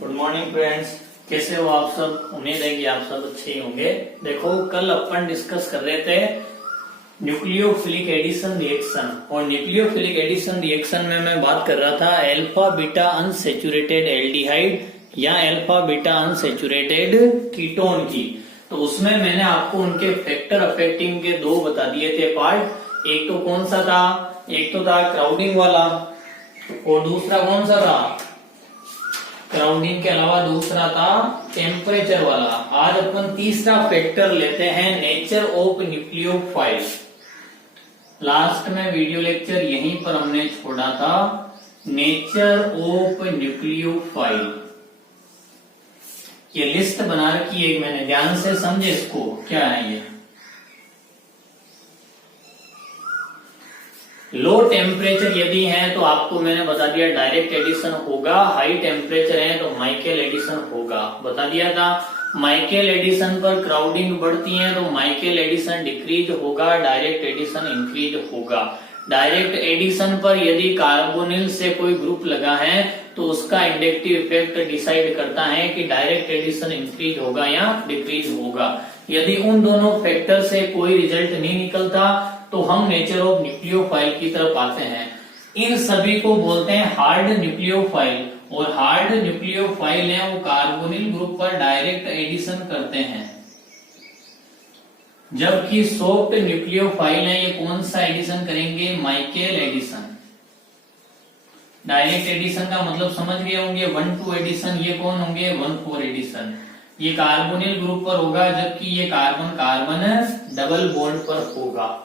Good morning friends, कैसे हो आप सब। उम्मीद है कि आप सब अच्छे ही होंगे। देखो, कल अपन डिस्कस कर रहे थे न्यूक्लियोफिलिक एडिशन रिएक्शन, और न्यूक्लियोफिलिक एडिशन रिएक्शन में मैं बात कर रहा था अल्फा बीटा अनसैचुरेटेड एल्डिहाइड या अल्फा बीटा अनसैचुरेटेड कीटोन की। तो उसमें मैंने आपको उनके फैक्टर अफेक्टिंग के दो बता दिए थे पार्ट। एक तो कौन सा था, एक तो था क्राउडिंग वाला, और दूसरा कौन सा था, क्राउडिंग के अलावा दूसरा था टेम्परेचर वाला। आज अपन तीसरा फैक्टर लेते हैं, नेचर ऑफ न्यूक्लियोफाइल। लास्ट में वीडियो लेक्चर यहीं पर हमने छोड़ा था, नेचर ऑफ न्यूक्लियोफाइल। ये लिस्ट बना रखी है मैंने, ध्यान से समझे इसको, क्या है ये। लो टेम्परेचर यदि है तो आपको मैंने बता दिया डायरेक्ट एडिशन होगा, हाई टेम्परेचर है तो माइकल एडिशन होगा, बता दिया था। माइकल एडिशन पर क्राउडिंग बढ़ती है तो माइकल एडिशन डिक्रीज होगा, डायरेक्ट एडिशन इंक्रीज होगा। डायरेक्ट एडिशन पर यदि कार्बोनिल से कोई ग्रुप लगा है तो उसका इंडक्टिव इफेक्ट डिसाइड करता है कि डायरेक्ट एडिशन इंक्रीज होगा या डिक्रीज होगा। यदि उन दोनों फैक्टर से कोई रिजल्ट नहीं निकलता तो हम नेचर ऑफ न्यूक्लियोफाइल की तरफ आते हैं। इन सभी को बोलते हैं हार्ड न्यूक्लियोफाइल, और हार्ड न्यूक्लियोफाइल है वो कार्बोनिल ग्रुप पर डायरेक्ट एडिशन करते हैं, जबकि सॉफ्ट न्यूक्लियोफाइल है ये कौन सा एडिशन करेंगे, माइकल एडिशन। डायरेक्ट एडिशन का मतलब समझ गए होंगे, 1-2 एडिशन, ये कौन होंगे, 1-4 एडिशन। ये कार्बोनिल ग्रुप पर होगा, जबकि ये कार्बन कार्बन डबल बॉन्ड पर होगा।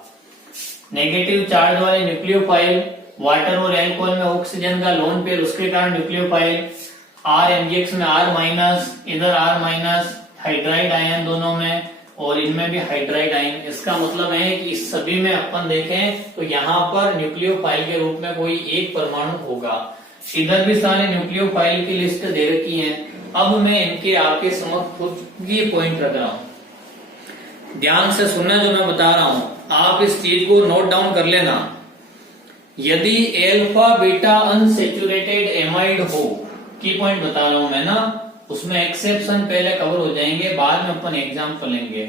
नेगेटिव चार्ज वाले न्यूक्लियोफाइल, वाटर और एल्कोहल में ऑक्सीजन का लोन पेयर, उसके कारण न्यूक्लियोफाइल। RMgx में R-, इधर R-, हाइड्राइड आयन दोनों में, और इनमें भी हाइड्राइड आयन। इसका मतलब है कि इस सभी में अपन देखें तो यहाँ पर न्यूक्लियोफाइल के रूप में कोई एक परमाणु होगा। इधर भी सारे न्यूक्लियोफाइल की लिस्ट दे रखी है। अब मैं इनके आपके समक्ष खुद ये पॉइंट रख रहा हूं, ध्यान से सुनना जो मैं बता रहा हूं, आप इस चीज को नोट डाउन कर लेना। यदि अल्फा बीटा अनसैचुरेटेड एमाइड हो, की पॉइंट बता रहा हूं मैं ना, उसमें एक्सेप्शन पहले कवर हो जाएंगे, बाद में अपन एग्जाम्पल लेंगे।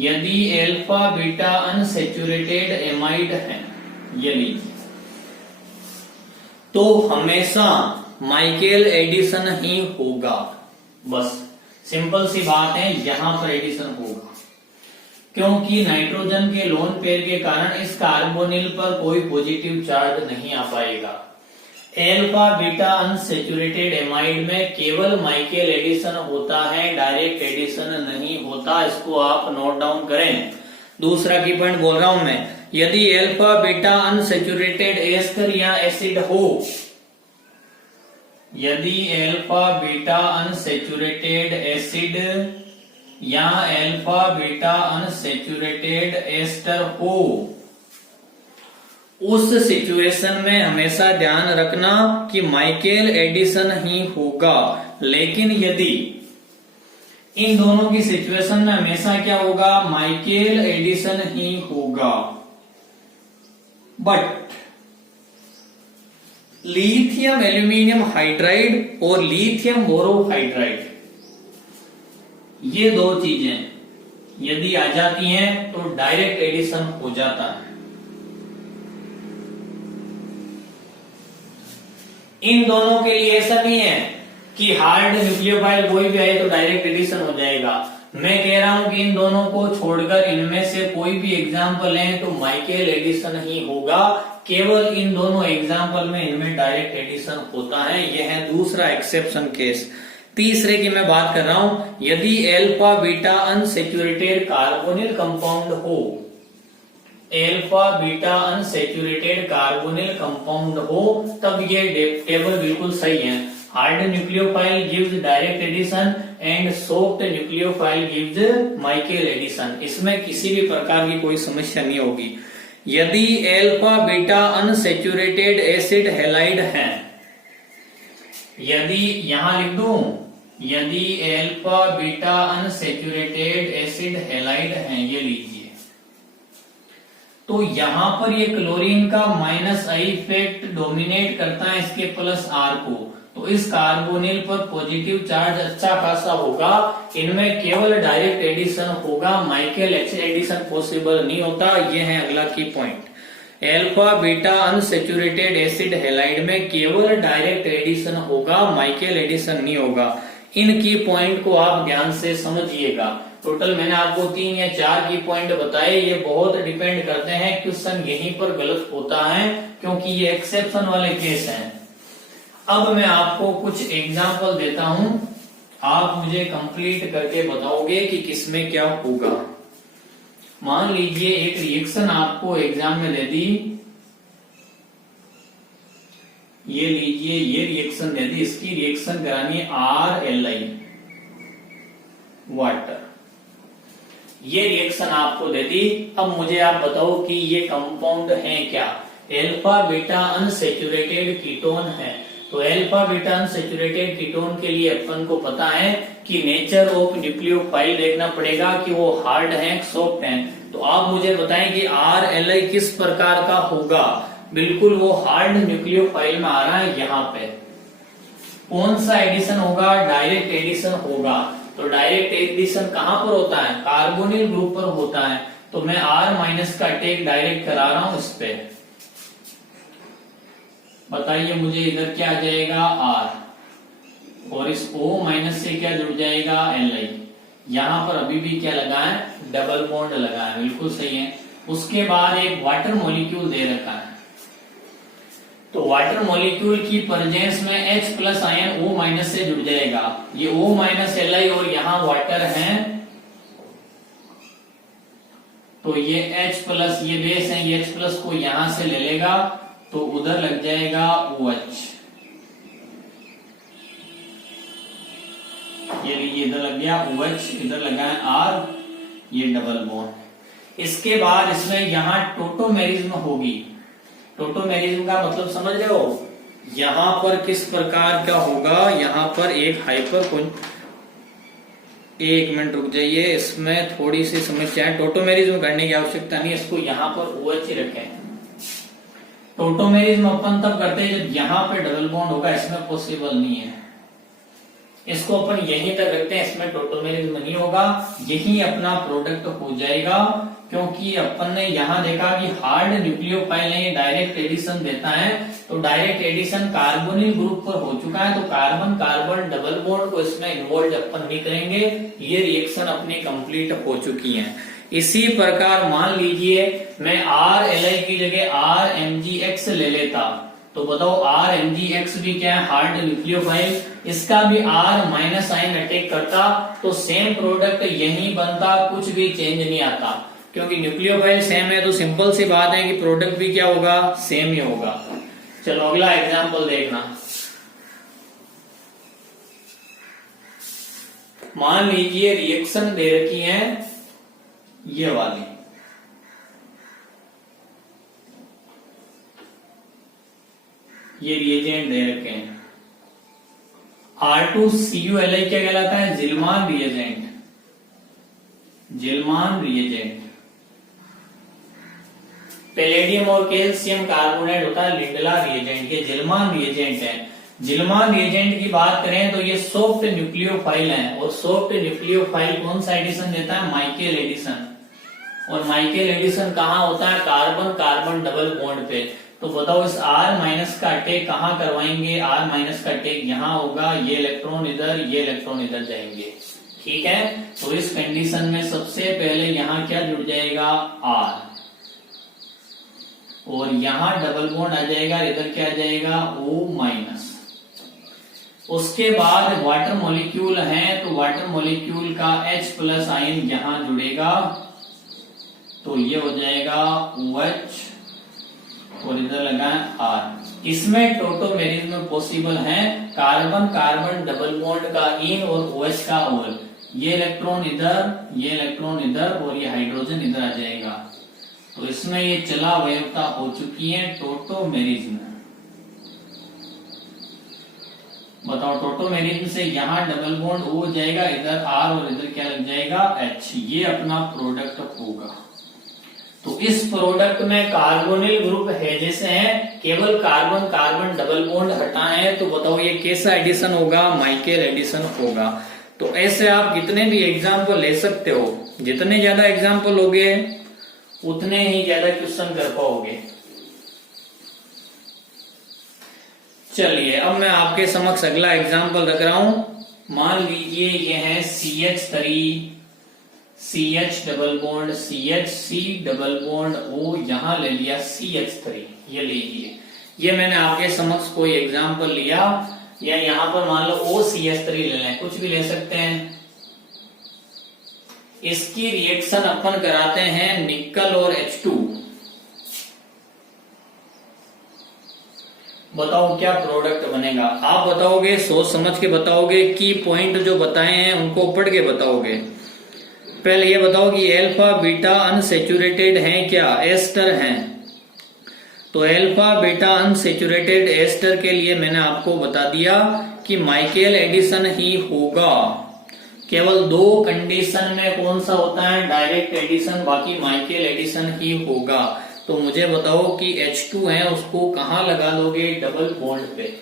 यदि अल्फा बीटा अनसैचुरेटेड एमाइड है, यदि, तो हमेशा माइकल एडिशन ही होगा। बस सिंपल सी बात है, यहां पर एडिशन होगा, क्योंकि नाइट्रोजन के लोन पेयर के कारण इस कार्बोनिल पर कोई पॉजिटिव चार्ज नहीं आ पाएगा। अल्फा बीटा अनसैचुरेटेड एमाइड में केवल माइकल एडिशन होता है, डायरेक्ट एडिशन नहीं होता। इसको आप नोट डाउन करें। दूसरा की पॉइंट बोल रहा हूं मैं, यदि अल्फा बीटा अनसैचुरेटेड एस्टर या एसिड हो, यदि अल्फा बीटा अनसैचुरेटेड एसिड या अल्फा बीटा अनसैचुरेटेड एस्टर हो, उस सिचुएशन में हमेशा ध्यान रखना कि माइकल एडिशन ही होगा। लेकिन यदि इन दोनों की सिचुएशन में हमेशा क्या होगा, माइकल एडिशन ही होगा, बट लिथियम एल्यूमिनियम हाइड्राइड और लिथियम बोरोहाइड्राइड, ये दो चीजें यदि आ जाती हैं तो डायरेक्ट एडिशन हो जाता है। इन दोनों के लिए ऐसा नहीं है कि हार्ड न्यूक्लियोफाइल कोई भी आए तो डायरेक्ट एडिशन हो जाएगा। मैं कह रहा हूं कि इन दोनों को छोड़कर इनमें से कोई भी एग्जाम्पल है तो माइकल एडिशन ही होगा। केवल इन दोनों एग्जाम्पल में इनमें डायरेक्ट एडिशन होता है। यह है दूसरा एक्सेप्शन केस। तीसरे की मैं बात कर रहा हूं, यदि alpha beta unsaturated carbonyl compound हो, alpha beta unsaturated carbonyl compound हो, तब ये टेबल बिल्कुल सही है। Hard nucleophile gives direct addition and soft nucleophile gives Michael addition. इसमें किसी भी प्रकार की कोई समस्या नहीं होगी। यदि alpha beta unsaturated acid halide है, यदि यहां लिख दूं, यदि alpha beta unsaturated acid halide है, ये लीजिए, तो यहाँ पर ये क्लोरीन का माइनस आई इफेक्ट डोमिनेट करता है इसके प्लस आर को, तो इस कार्बोनिल पर पॉजिटिव चार्ज अच्छा खासा होगा। इनमें केवल डायरेक्ट एडिशन होगा, माइकल एडिशन पॉसिबल नहीं होता। ये है अगला की point. Alpha beta unsaturated acid halide में केवल डायरेक्ट एडिशन होगा, माइकल एडिशन नहीं होगा। इन की पॉइंट को आप ध्यान से समझिएगा। टोटल मैंने आपको 3 या 4 की पॉइंट बताए। ये बहुत डिपेंड करते हैं, क्वेश्चन यहीं पर गलत होता है क्योंकि ये एक्सेप्शन वाले केस हैं। अब मैं आपको कुछ एग्जाम्पल देता हूं, आप मुझे कंप्लीट करके बताओगे कि किसमें क्या होगा। मान लीजिए एक रिएक्शन आपको एग्जाम में दे दी, ये लीजिए ये रिएक्शन दे दी, इसकी रिएक्शन करानी है RLI वाटर। ये रिएक्शन आपको दे दी। अब मुझे आप बताओ कि ये कंपाउंड है क्या। एल्फा बीटा अनसेचुरेटेड कीटोन है। तो एल्फा बीटा अनसेचुरेटेड कीटोन के लिए अपन को पता है कि नेचर ऑफ न्यूक्लियोफाइल देखना पड़ेगा कि वो हार्ड है सॉफ्ट है। तो आप मुझे बताएं कि RLI किस प्रकार का होगा। बिल्कुल वो हार्ड न्यूक्लियोफाइल में आ रहा है। यहाँ पे कौन सा एडिशन होगा, डायरेक्ट एडिशन होगा। तो डायरेक्ट एडिशन कहां पर होता है, कार्बोनिल ग्रुप पर होता है। तो मैं R माइनस का अटैक डायरेक्ट करा रहा हूं इस पे। बताइए मुझे इधर क्या आ जाएगा R, और इस O माइनस से क्या जुड़ जाएगा Li। यहां पर अभी भी क्या लगा है, डबल बॉन्ड लगा है, बिल्कुल सही है। उसके बाद एक वाटर मॉलिक्यूल दे रखा है। तो वाटर मॉलिक्यूल की प्रेजेंस में H plus ion O minus से जुड़ जाएगा। ये O माइनस Li और यहाँ वाटर है, तो ये H प्लस ये बेस है, ये H प्लस को यहां से ले लेगा तो उधर लग जाएगा OH। ये इधर लग गया OH, इधर लगा है R, ये डबल बॉन्ड। इसके बाद इसमें यहाँ टोटोमेरिज्म होगी। टोटोमेरिज्म का मतलब समझ रहे हो, यहां पर किस प्रकार का होगा। यहां पर एक हाइपर, एक मिनट रुक जाइए, इसमें थोड़ी सी समस्या है। टोटोमेरिज्म करने की आवश्यकता नहीं, इसको यहां पर OH ही रखें। टोटोमेरिज्म अपन तब करते हैं जब यहां पे डबल बॉन्ड होगा, इसमें पॉसिबल नहीं है। इसको अपन यहीं तक रखते हैं, इसमें टोटोमेरिज्म नहीं होगा, यही अपना प्रोडक्ट हो जाएगा। क्योंकि अपन ने यहाँ देखा कि हार्ड न्यूक्लियोफाइल है, डायरेक्ट एडिशन देता है। तो डायरेक्ट एडिशन कार्बोनिल ग्रुप पर हो चुका है, तो कार्बन कार्बन डबल बॉन्ड को इसमें इन्वॉल्व अपन नहीं करेंगे। ये रिएक्शन अपनी कंप्लीट हो चुकी है। इसी प्रकार मान लीजिए मैं RLI की जगह RMgX ले लेता, तो बताओ RMgX भी क्या है, हार्ड न्यूक्लियोफाइल। इसका भी R माइनस आयन अटैक करता तो सेम प्रोडक्ट यही बनता, कुछ भी चेंज नहीं आता। क्योंकि न्यूक्लियोफाइल सेम है तो सिंपल सी बात है कि प्रोडक्ट भी क्या होगा, सेम ही होगा। चलो अगला एग्जांपल देखना। मान लीजिए रिएक्शन दे रखी है ये वाली, ये रिएजेंट दे रखे हैं। R2CuLi क्या कहलाता है, जिल्मान रिएजेंट। जिल्मान रिएजेंट। पैलेडियम और कैल्शियम कार्बोनेट होता है लिंडला रिएजेंट, ये जिल्मान रिएजेंट है। जिल्मान रिएजेंट की बात करें तो ये सॉफ्ट न्यूक्लियोफाइल है, और सॉफ्ट न्यूक्लियोफाइल कौन सा एडिशन देता है, माइकल एडिशन। और माइकल एडिशन कहाँ होता है, कार्बन कार्बन डबल बॉन्ड पे। तो बताओ इस R माइनस का अटैक कहाँ करवाएंगे, R माइनस का अटैक यहाँ होगा, ये इलेक्ट्रॉन इधर, ये इलेक्ट्रॉन इधर जाएंगे। ठीक है, तो इस कंडीशन में सबसे पहले यहाँ क्या जुड़ जाएगा, R, और यहाँ डबल बॉन्ड आ जाएगा, इधर क्या आ जाएगा, O माइनस। उसके बाद वाटर मॉलिक्यूल है, तो वाटर मॉलिक्यूल का H प्लस आयन यहाँ जुड़ेगा, तो ये हो जाएगा OH, और इधर लगा है R। इसमें टोटोमेरिज्म पॉसिबल है, कार्बन कार्बन डबल बॉन्ड का इन और OH का ओल। ये इलेक्ट्रॉन इधर, ये इलेक्ट्रॉन इधर, और ये हाइड्रोजन इधर आ जाएगा। तो इसमें ये चला वैधता हो चुकी है टोटोमेरिज्म। बताओ टोटोमेरिज्म से यहाँ डबल बॉन्ड हो जाएगा, इधर R और इधर क्या लग जाएगा, H। ये अपना प्रोडक्ट होगा। तो इस प्रोडक्ट में कार्बोनिल ग्रुप है जैसे है, केवल कार्बन कार्बन डबल बॉन्ड हटाए, तो बताओ ये कैसा एडिशन होगा? माइकेल एडिशन होगा। तो ऐसे आप कितने भी एग्जाम्पल ले सकते हो, जितने ज्यादा एग्जाम्पल होंगे उतने ही ज्यादा क्वेश्चन कर पाओगे। चलिए अब मैं आपके समक्ष अगला एग्जाम्पल रख रहा हूं। मान लीजिए ये है CH3 CH double bond CH C double bond O, यहां ले लिया CH3, ये लीजिए। ये मैंने आपके समक्ष कोई एग्जाम्पल लिया, या यहां पर मान लो OCH3 ले लें, कुछ भी ले सकते हैं। इसकी रिएक्शन अपन कराते हैं निकल और H2। बताओ क्या प्रोडक्ट बनेगा? आप बताओगे, सोच समझ के बताओगे, की पॉइंट जो बताए हैं उनको पढ़ के बताओगे। पहले ये बताओ कि अल्फा बीटा अनसेचुरेटेड हैं क्या? एस्टर हैं। तो अल्फा बीटा अनसेचुरेटेड एस्टर के लिए मैंने आपको बता दिया कि माइकेल एडिशन ही होगा। केवल दो कंडीशन में कौन सा होता है? डायरेक्ट एडिशन, बाकी माइकेल एडिशन ही होगा। तो मुझे बताओ कि H2 है उसको कहां लगा लोगे? डबल बॉन्ड पे।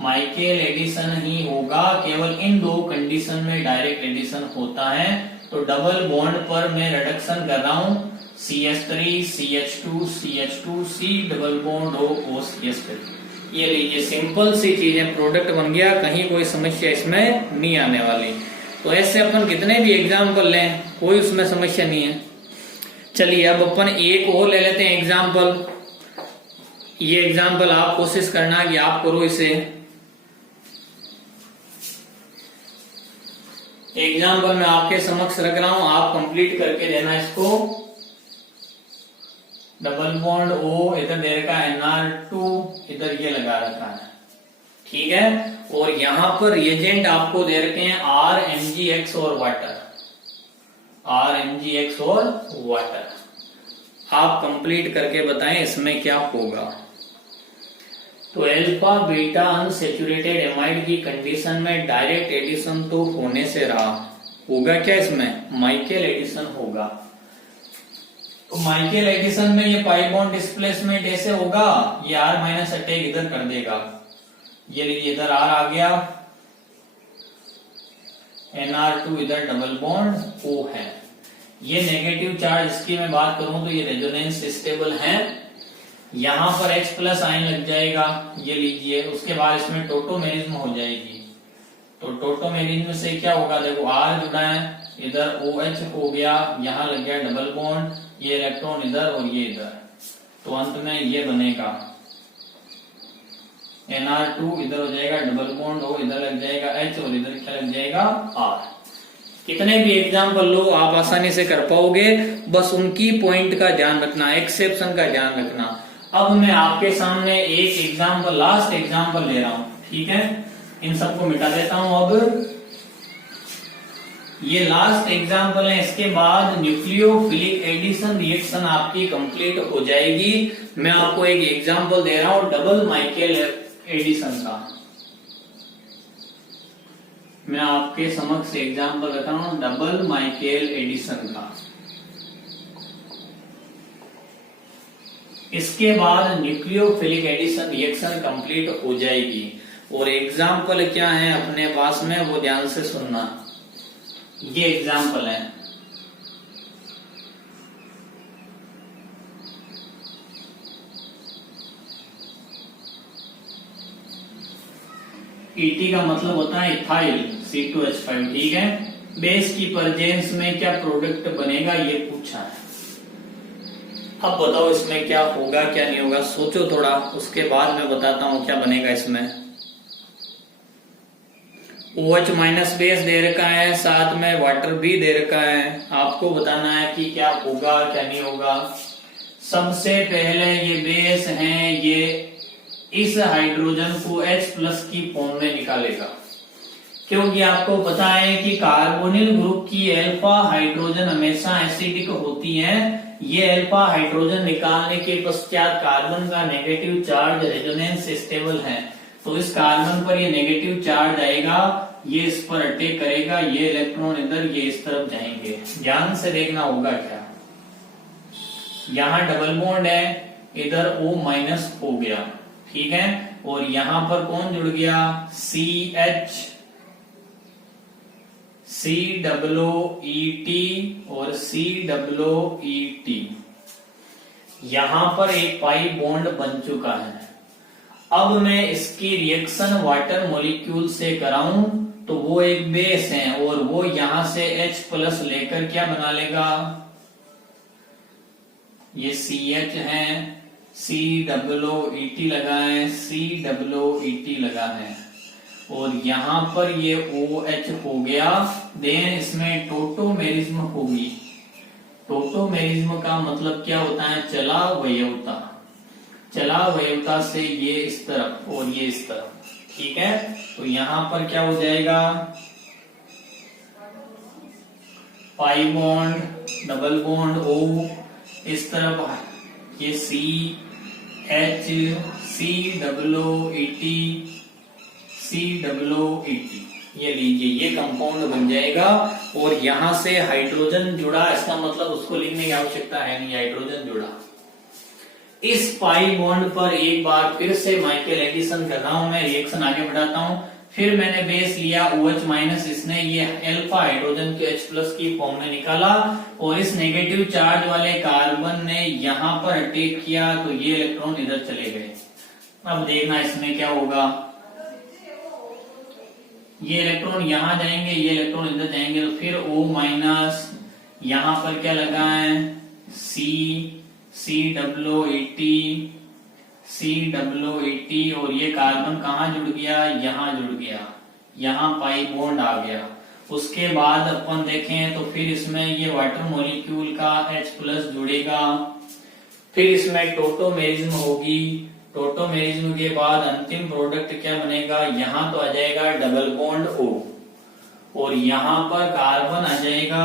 माइकेल एडिशन ही होगा, केवल इन दो कंडीशन में डायरेक्ट एडिशन होता है। तो डबल बॉन्ड पर मैं रिडक्शन कर रहा हूं, CH3 CH2 CH2 C double bond O CH3। ये लीजिए, सिंपल सी चीजें, प्रोडक्ट बन गया, कहीं कोई समस्या इसमें नहीं आने वाली। तो ऐसे अपन कितने भी एग्जाम्पल लें, कोई उसमें समस्या नहीं है। चलिए अब अपन एक और ले लेते हैं एग्जाम्पल। ये एग्जाम्पल आप कोशिश करना कि आप करो इसे। एग्जाम्पल मैं आपके समक्ष रख रहा हूं, आप कंप्लीट करके देना इसको। डबल बॉन्ड O इधर दे रखा है NR2, इधर ये लगा रखा है, ठीक है। और यहां पर रिएजेंट आपको दे रखे हैं RMgX और वाटर, RMgX और वाटर। आप कंप्लीट करके बताएं इसमें क्या होगा। तो अल्फा बीटा अनसेचुरेटेड एमाइड की कंडीशन में डायरेक्ट एडिशन तो होने से रहा, होगा क्या इसमें? माइकेल एडिशन होगा। तो माइकेल एडिशन में ये पाई बॉन्ड डिस्प्लेसमेंट ऐसे होगा, ये R माइनस अटैक इधर कर देगा, ये लीजिए इधर R आ गया, NR2 इधर डबल बॉन्ड O है। ये नेगेटिव चार्ज, इसकी मैं बात करूं तो ये रेजोनेंस स्टेबल है। यहां पर H प्लस आयन लग जाएगा, ये लीजिए। उसके बाद इसमें टोटोमेरिज्म हो जाएगी। तो टोटोमेरिज्म से क्या होगा? देखो R जुड़ा है, इधर OH हो गया, यहाँ लग गया डबल बॉन्ड, ये इलेक्ट्रॉन इधर और ये इधर। तो अंत में ये बनेगा NR2 इधर हो जाएगा डबल बॉन्ड O, इधर लग जाएगा H और इधर क्या लग जाएगा R। कितने भी एग्जाम्पल लो आप आसानी से कर पाओगे, बस उनकी पॉइंट का ध्यान रखना, एक्सेप्शन का ध्यान रखना। अब मैं आपके सामने एक एग्जाम्पल, लास्ट एग्जाम्पल ले रहा हूं, ठीक है। इन सबको मिटा देता हूं। अब ये लास्ट एग्जाम्पल है, इसके बाद न्यूक्लियोफिलिक एडिशन रिएक्शन आपकी कंप्लीट हो जाएगी। मैं आपको एक एग्जाम्पल दे रहा हूं डबल माइकेल एडिशन का। मैं आपके समक्ष एग्जाम्पल रख रहा हूं डबल माइकेल एडिशन का। इसके बाद न्यूक्लियोफिलिक एडिशन रिएक्शन कंप्लीट हो जाएगी। और एग्जाम्पल क्या है अपने पास में, वो ध्यान से सुनना। ये एग्जाम्पल है, ET का मतलब होता है इथाइल C2H5, ठीक है। बेस की प्रेजेंस में क्या प्रोडक्ट बनेगा ये पूछा है। अब बताओ इसमें क्या होगा क्या नहीं होगा, सोचो थोड़ा, उसके बाद मैं बताता हूं क्या बनेगा इसमें। OH माइनस बेस दे रखा है, साथ में वाटर भी दे रखा है। आपको बताना है कि क्या होगा क्या नहीं होगा। सबसे पहले ये बेस है, ये इस हाइड्रोजन को H प्लस की फॉर्म में निकालेगा, क्योंकि आपको पता है कि कार्बोनिल ग्रुप की अल्फा हाइड्रोजन हमेशा एसिडिक होती है। ये अल्फा हाइड्रोजन निकालने के पश्चात कार्बन का नेगेटिव चार्ज रेजोनेंस स्टेबल है, तो इस कार्बन पर ये नेगेटिव चार्ज आएगा, ये इस पर अटैक करेगा, ये इलेक्ट्रॉन इधर, ये इस तरफ जाएंगे। ध्यान से देखना होगा क्या। यहाँ डबल बॉन्ड है, इधर O माइनस हो गया, ठीक है। और यहां पर कौन जुड़ गया, CH, COOET और COOET। यहां पर एक पाई बॉन्ड बन चुका है। अब मैं इसकी रिएक्शन वाटर मॉलिक्यूल से कराऊं तो वो एक बेस है और वो यहां से H प्लस लेकर क्या बना लेगा, ये CH है, COOET लगा है, COOET लगा है और यहां पर ये OH हो गया। देन इसमें टोटोमेरिज्म होगी। टोटोमेरिज्म का मतलब क्या होता है, चला वयवता। चला वयवता से ये इस तरफ और ये इस तरफ, ठीक है। तो यहां पर क्या हो जाएगा, pi bond, double bond O, इस तरफ ये CH, COOET, ये लीजिए, ये कंपाउंड बन जाएगा। और यहां से हाइड्रोजन जुड़ा, इसका मतलब उसको लिखने की आवश्यकता है नहीं, हाइड्रोजन जुड़ा। इस पाई बॉन्ड पर एक बार फिर से माइकल एडिशन कर रहा हूं मैं, रिएक्शन आगे बढ़ाता हूं। फिर मैंने बेस लिया OH माइनस, इसने ये अल्फा हाइड्रोजन के H प्लस की फॉर्म में निकाला और इस नेगेटिव चार्ज वाले कार्बन ने यहां पर अटैक किया तो ये इलेक्ट्रॉन इधर चले गए। अब देखना इसमें क्या होगा, ये इलेक्ट्रॉन यहां जाएंगे, ये इलेक्ट्रॉन इधर जाएंगे, तो फिर O माइनस, यहां पर क्या लगा है, COOET और ये कार्बन कहाँ जुड़ गया, यहाँ जुड़ गया, यहाँ पाई बॉन्ड आ गया। उसके बाद अपन देखें तो फिर इसमें ये वाटर मॉलिक्यूल का H प्लस जुड़ेगा, फिर इसमें टोटोमेरिज्म होगी। टोटोमेरिज्म के बाद अंतिम प्रोडक्ट क्या बनेगा, यहाँ तो आ जाएगा डबल बॉन्ड O और यहाँ पर कार्बन आ जाएगा,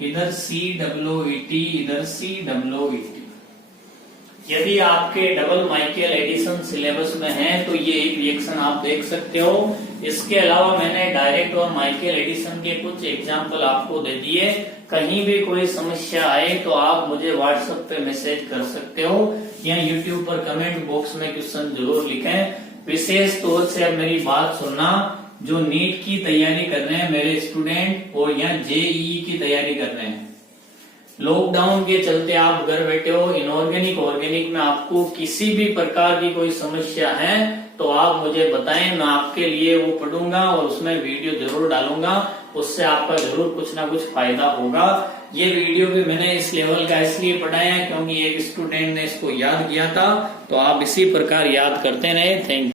इधर COOET, इधर COOET। यदि आपके डबल माइकल एडिशन सिलेबस में है तो ये एक रिएक्शन आप देख सकते हो। इसके अलावा मैंने डायरेक्ट और माइकल एडिशन के कुछ एग्जाम्पल आपको दे दिए। कहीं भी कोई समस्या आए तो आप मुझे व्हाट्सएप पे मैसेज कर सकते हो या यूट्यूब पर कमेंट बॉक्स में क्वेश्चन जरूर लिखें। विशेष तौर से अब मेरी बात सुनना, जो नीट की तैयारी कर रहे हैं मेरे स्टूडेंट और या JEE की तैयारी कर रहे हैं, लॉकडाउन के चलते आप घर बैठे हो, इनऑर्गेनिक ऑर्गेनिक में आपको किसी भी प्रकार की कोई समस्या है तो आप मुझे बताएं, मैं आपके लिए वो पढ़ूंगा और उसमें वीडियो जरूर डालूंगा, उससे आपका जरूर कुछ ना कुछ फायदा होगा। ये वीडियो भी मैंने इस लेवल का इसलिए पढ़ाया है क्योंकि एक स्टूडेंट ने इसको याद किया था, तो आप इसी प्रकार याद करते रहे। Thank you.